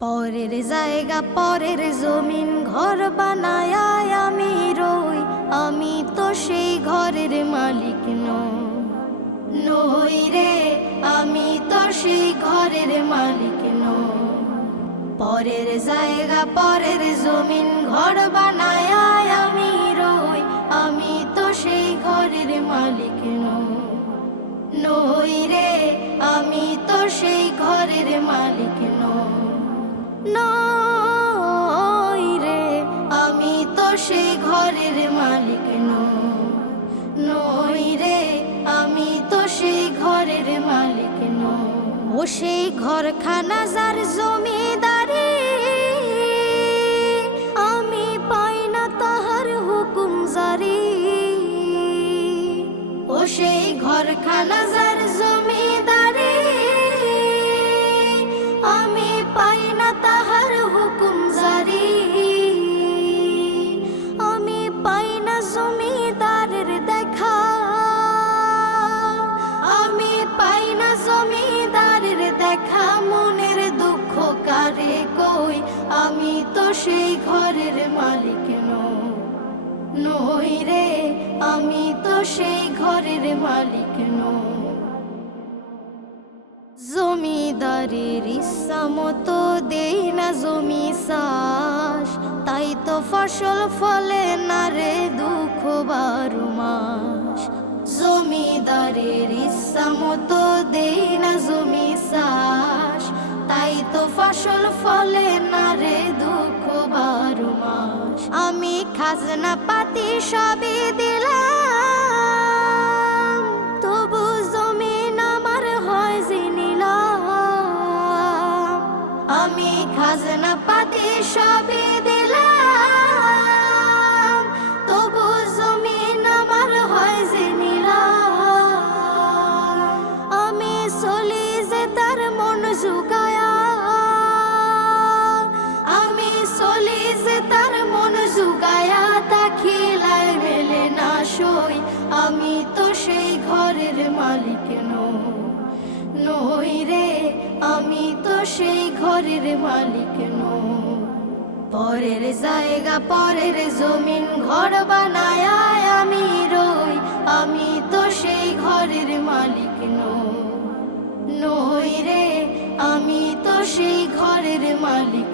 পরের জায়গা পরের জমিন ঘর বানায় আমি রই, আমি তো সেই ঘরের মালিক নই রে, আমি তো সেই ঘরের মালিক নই। পরের জায়গা পরের জমিন ঘর বানায় আমি রই, আমি তো সেই ঘরের মালিক নই রে, আমি তো সেই ঘরের মালিক নই রে, আমি তো সেই ঘরের মালিক নই রে, আমি তো সেই ঘরের মালিক নই। ও সেই ঘরখানা যার জমিদারি, আমি পাই না তাহার হুকুম জারি। ও সেই ঘরখানা যার জমিদারি, আমি পাই না তাহার হুকুম জারি। আমি পাই না জমিদারের দেখা, আমি পাই না জমিদারের দেখা। মনের দুঃখ কারে কই, আমি তো সেই ঘরের মালিক নই রে, আমি তো সেই ঘরের মালিক নই। জমিদারের ইচ্ছা মতো দেই না জমি চাষ, তাই তো ফসল ফলে না রে দুঃখ 12 মাস। জমিদারের ইচ্ছা মতো দেই না জমি চাষ, তাই তো ফসল ফলে না রে দুঃখ 12 মাস। আমি খাজনা পাতি সবই দিলাম, তবু জমিন আমার হয় জিনিলাম। আমি খাজনা পাতি সবই দিলাম, তবু জমিন আমার হয় জিনিলাম। আমি চলি যে তার মন জুগায়া, আমি চলি যে তার মন জুগায়া। তা খিলায় মেলে না সই, আমি তো সেই ঘরের মালিক নই রে, আমি তো সেই ঘরের মালিক নই। পরের জায়গা পরের জমিন ঘর বানায় আমি রই, আমি তো সেই ঘরের মালিক নই রে, আমি তো সেই ঘরের মালিক